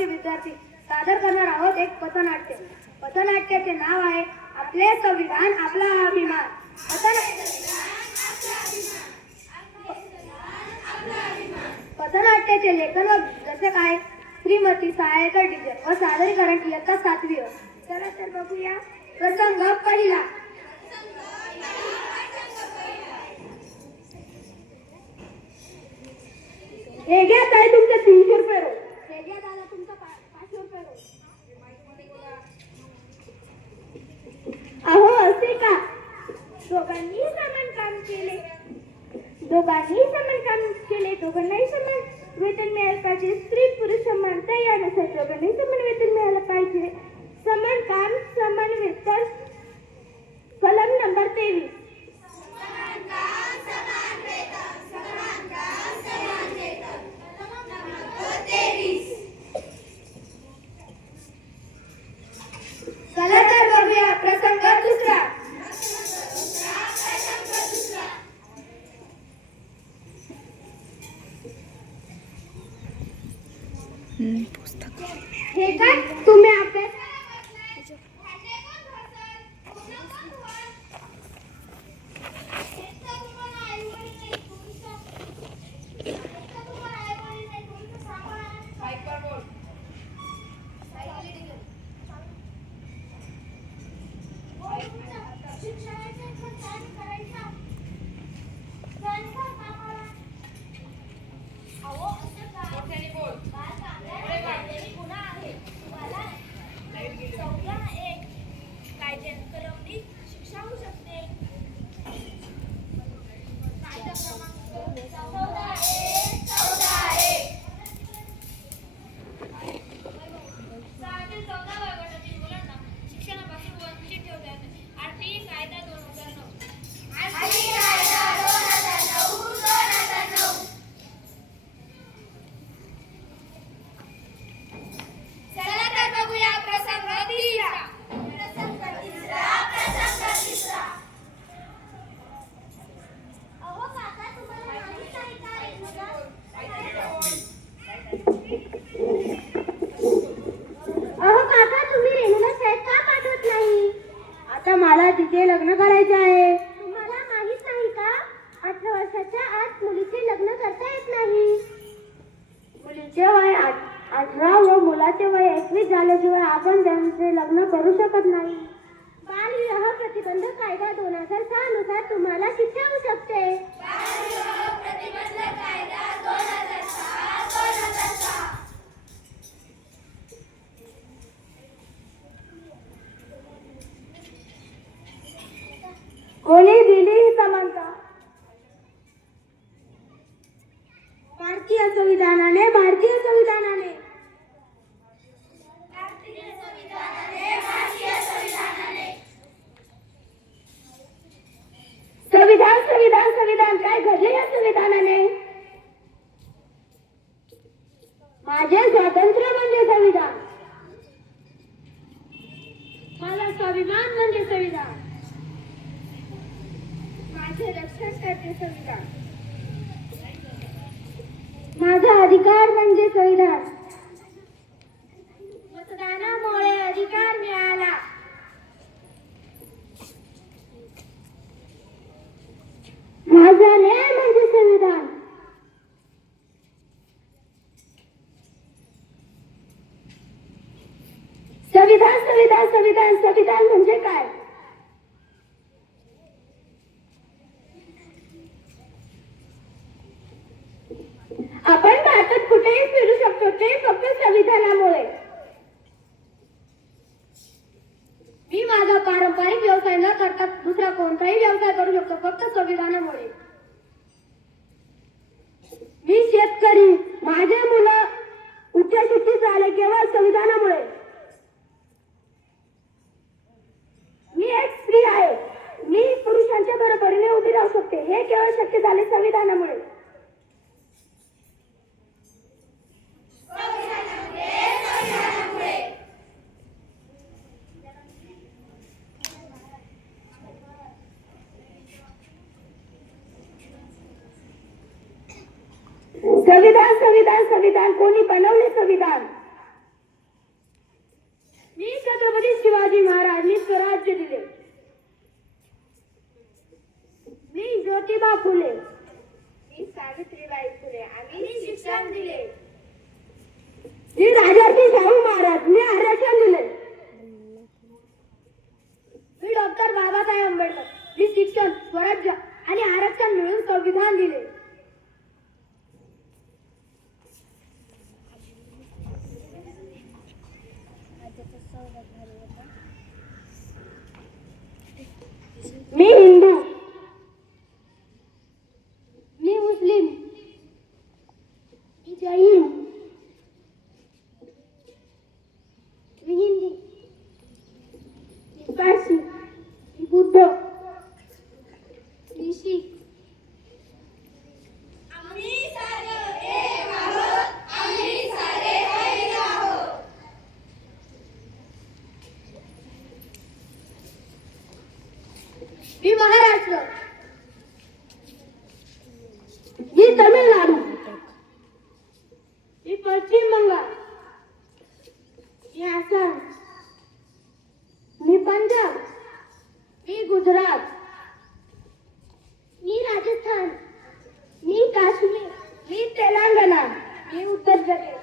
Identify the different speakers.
Speaker 1: मुसळगावचे विद्यार्थी सादर करणार आहोत? एक पथनाट्य. पथनाट्याचे नाव आहे आपले संविधान आपला अभिमान. पथन पथनाट्याचे लेखन व दर्शक आहे. श्रीमती सहायकर डिजर व सादरीकरण इयत्ता सातवी चला तर बघूया. प्रसंग पहिला. हे घ्या ताई तुमचे तीनशे रुपये બાજી સમાન કામ કેલે તો ઘણી સમાન. વેતન મેળવતા જે સ્ત્રી પુરુષ સમાનતા યા નથી તો ઘણી हे काय तुम्ही अभ्यास
Speaker 2: शिक्षा होऊ शकते कायदा
Speaker 1: झाल्याशिवाय आपण त्यांचे लग्न करू शकत नाही. बालविवाह प्रतिबंध कायदा दोन हजार सहा नुसार तुम्हाला शिक्षा होऊ शकते कोणी दिली ही समानता? भारतीय संविधानाने भारतीय संविधानाने
Speaker 2: भारतीय संविधानाने भारतीय संविधानाने
Speaker 1: संविधान संविधान. काय घडले या संविधानाने? माझे स्वातंत्र्य म्हणजे संविधान. माझा स्वाभिमान म्हणजे संविधान. माझे रक्षण करते संविधान. माझा अधिकार म्हणजे संविधान. मतदानामुळे अधिकार मिळाला माझा न्याय म्हणजे संविधान संविधान संविधान संविधान म्हणजे काय? आपण भारतात कुठेही फिरू शकतो ते फक्त संविधानामुळे. मी माझा पारंपरिक व्यवसाय न करता दुसरा कोणताही व्यवसाय करू शकतो फक्त संविधानामुळे. मी शेतकरी माझे मुलं उच्च शिक्षित झाले केवळ संविधानामुळे. शक्य झाले संविधानामुळे? संविधान संविधान संविधान. कोणी बनवले संविधान? मी छत्रपती शिवाजी महाराजांनी स्वराज्य दिले. ज्योतिबा फुले मी सावित्रीबाई फुले. आम्ही शिक्षण दिले. मी शाहू महाराज मी आरक्षण दिले मी डॉक्टर बाबासाहेब आंबेडकर. मी शिक्षण स्वराज्य आणि आरक्षण मिळून संविधान दिले. Gracias.